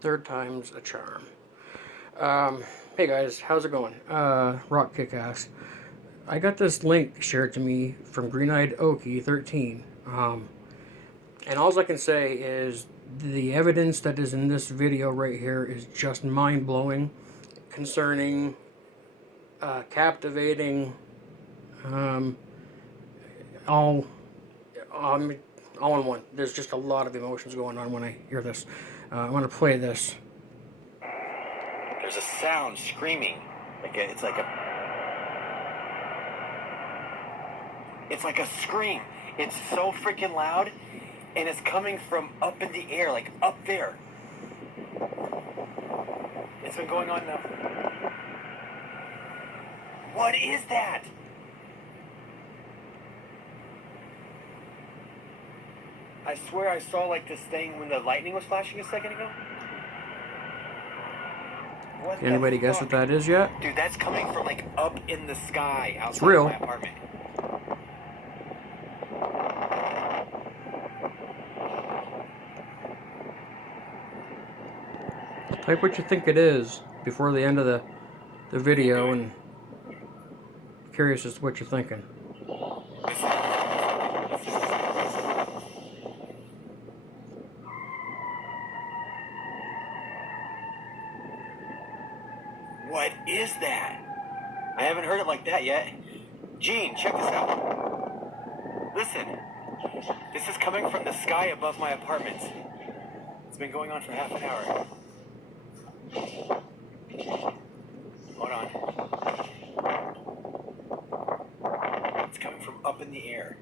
Third time's a charm. Hey guys, how's it going? Rock Kickass. I got this link shared to me from Green Eyed Okie 13. And all I can say is the evidence that is in this video right here is just mind blowing, concerning, captivating, all, um, all in one. There's just a lot of emotions going on when I hear this. I want to play this. There's a sound screaming. It's like a scream. It's so freaking loud, and it's coming from up in the air, like up there. It's been going on now. What is that? I swear I saw like this thing when the lightning was flashing a second ago. What Anybody guess what that is yet? Dude, that's coming from like up in the sky outside It's real. of my apartment. Type what you think it is before the end of the video, and I'm curious as to what you're thinking. What is that? I haven't heard it like that yet. Gene, check this out. Listen. This is coming from the sky above my apartment. It's been going on for half an hour. Hold on. It's coming from up in the air.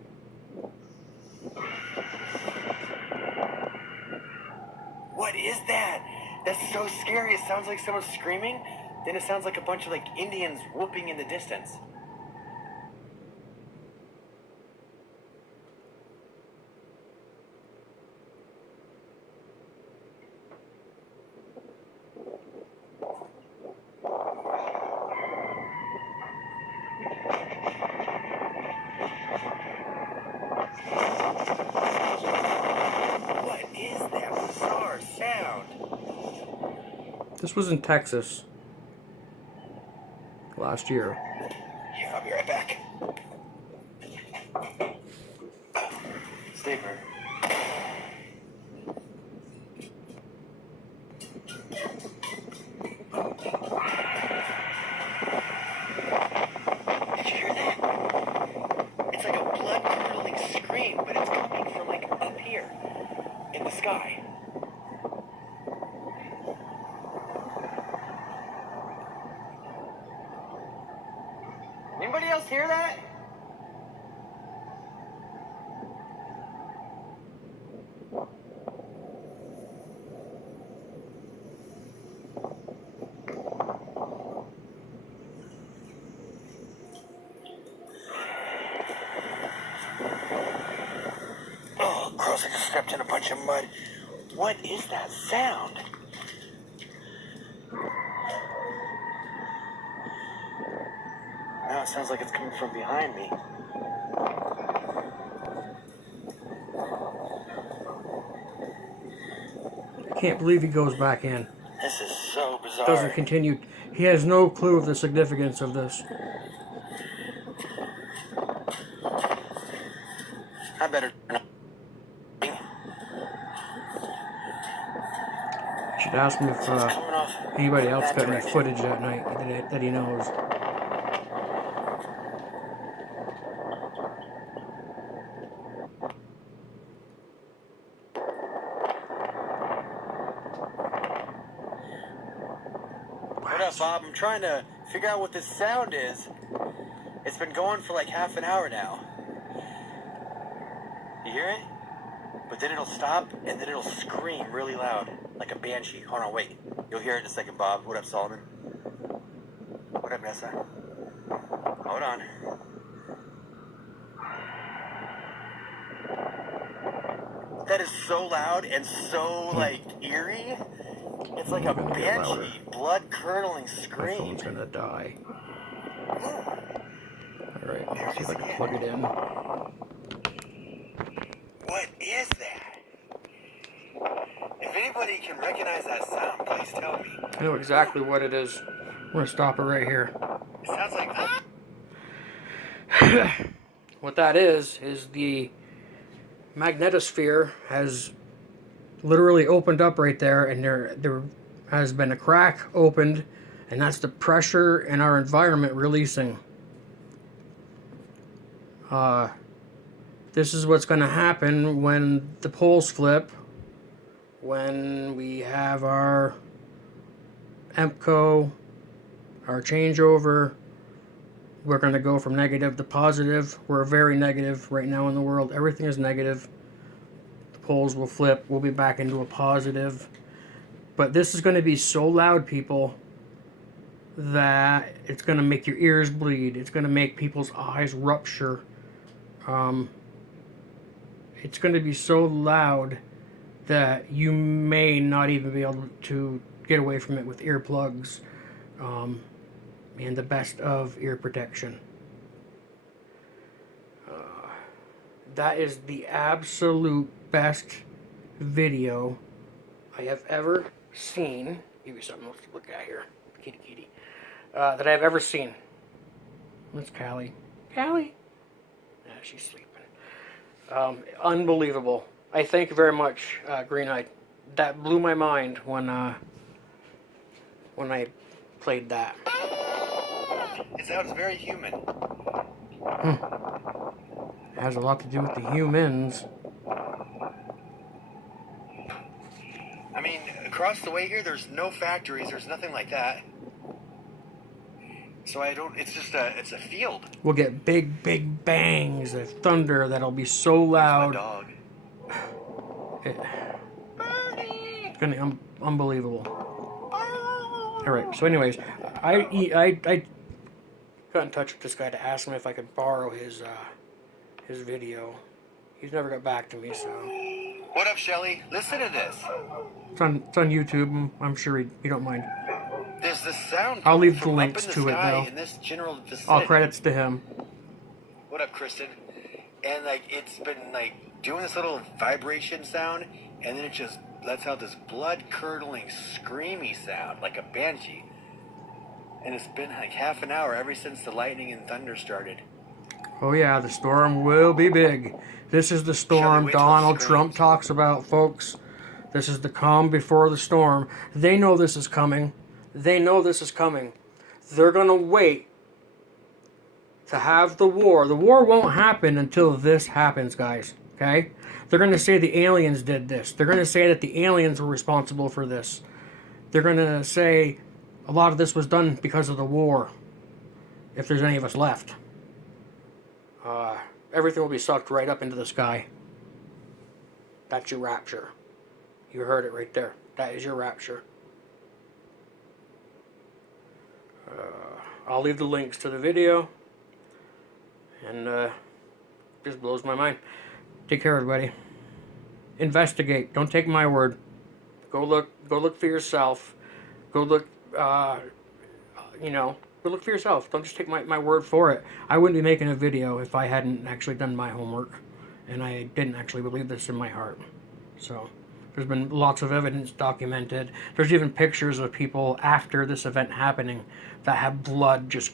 What is that? That's so scary. It sounds like someone's screaming. Then it sounds like a bunch of like Indians whooping in the distance. What is that bizarre sound? This was in Texas last year. Yeah, I'll be right back. Stapler. Did you hear that? It's like a blood-curdling scream, but it's coming from like up here in the sky. Anybody else hear that? Oh, gross, I just stepped in a bunch of mud. What is that sound? Now it sounds like it's coming from behind me. I can't believe he goes back in. This is so bizarre. Doesn't continue. He has no clue of the significance of this. I better. I should ask him if anybody else got any footage that night that he knows. What up, Bob? I'm trying to figure out what this sound is. It's been going for like half an hour now. You hear it? But then it'll stop, and then it'll scream really loud, like a banshee. Hold on, wait. You'll hear it in a second, Bob. What up, Solomon? What up, Nessa? Hold on. That is so loud and so, like, eerie. It's like a banshee, blood-curdling My scream. phone's gonna die. Alright, let's see if I can plug it in. What is that? It If anybody can recognize that sound, please tell me. I know exactly what it is. I'm going to stop it right here. It sounds like... What that is the magnetosphere has literally opened up right there, and there has been a crack opened, and that's the pressure in our environment releasing. This is what's going to happen when the poles flip, when we have our EMCO, our changeover. We're going to go from negative to positive. We're very negative right now in the world. Everything is negative. The poles will flip. We'll be back into a positive. But this is going to be so loud, people, that it's going to make your ears bleed. It's going to make people's eyes rupture. It's going to be so loud that you may not even be able to get away from it with earplugs. And the best of ear protection. That is the absolute best video I have ever seen. Give you something else to look at here. Kitty. That I've ever seen. That's Callie. Callie? Yeah, she's sleeping. Unbelievable. I thank you very much, Green Eye. That blew my mind when I played that. It sounds very human. It has a lot to do with the humans. I mean, across the way here, there's no factories. There's nothing like that. So it's a field. We'll get big bangs of thunder that'll be so loud. That's my dog. It's gonna be unbelievable. All right. So, anyways, I got in touch with this guy to ask him if I could borrow his video. He's never got back to me, so. What up, Shelly? Listen to this. It's on YouTube. I'm sure he don't mind. There's this sound. I'll leave the from links up in to the it, sky though. In this general vicinity. All credits to him. What up, Kristen? And it's been doing this little vibration sound, and then it just lets out this blood-curdling, screamy sound like a banshee. And it's been half an hour ever since the lightning and thunder started. Oh yeah, the storm will be big. This is the storm Donald Trump talks about, folks. This is the calm before the storm. They know this is coming. They know this is coming. They're going to wait to have the war. The war won't happen until this happens, guys. Okay? They're going to say the aliens did this. They're going to say that the aliens were responsible for this. They're going to say a lot of this was done because of the war. If there's any of us left. Everything will be sucked right up into the sky. That's your rapture. You heard it right there. That is your rapture. I'll leave the links to the video. And just blows my mind. Take care, everybody. Investigate. Don't take my word. Go look for yourself. Go look, go look for yourself. Don't just take my word for it. I wouldn't be making a video if I hadn't actually done my homework. And I didn't actually believe this in my heart. So, there's been lots of evidence documented. There's even pictures of people after this event happening that have blood just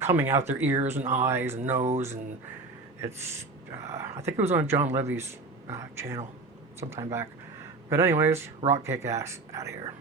coming out their ears and eyes and nose. And it's, I think it was on John Levy's channel sometime back. But anyways, rock kick ass out of here.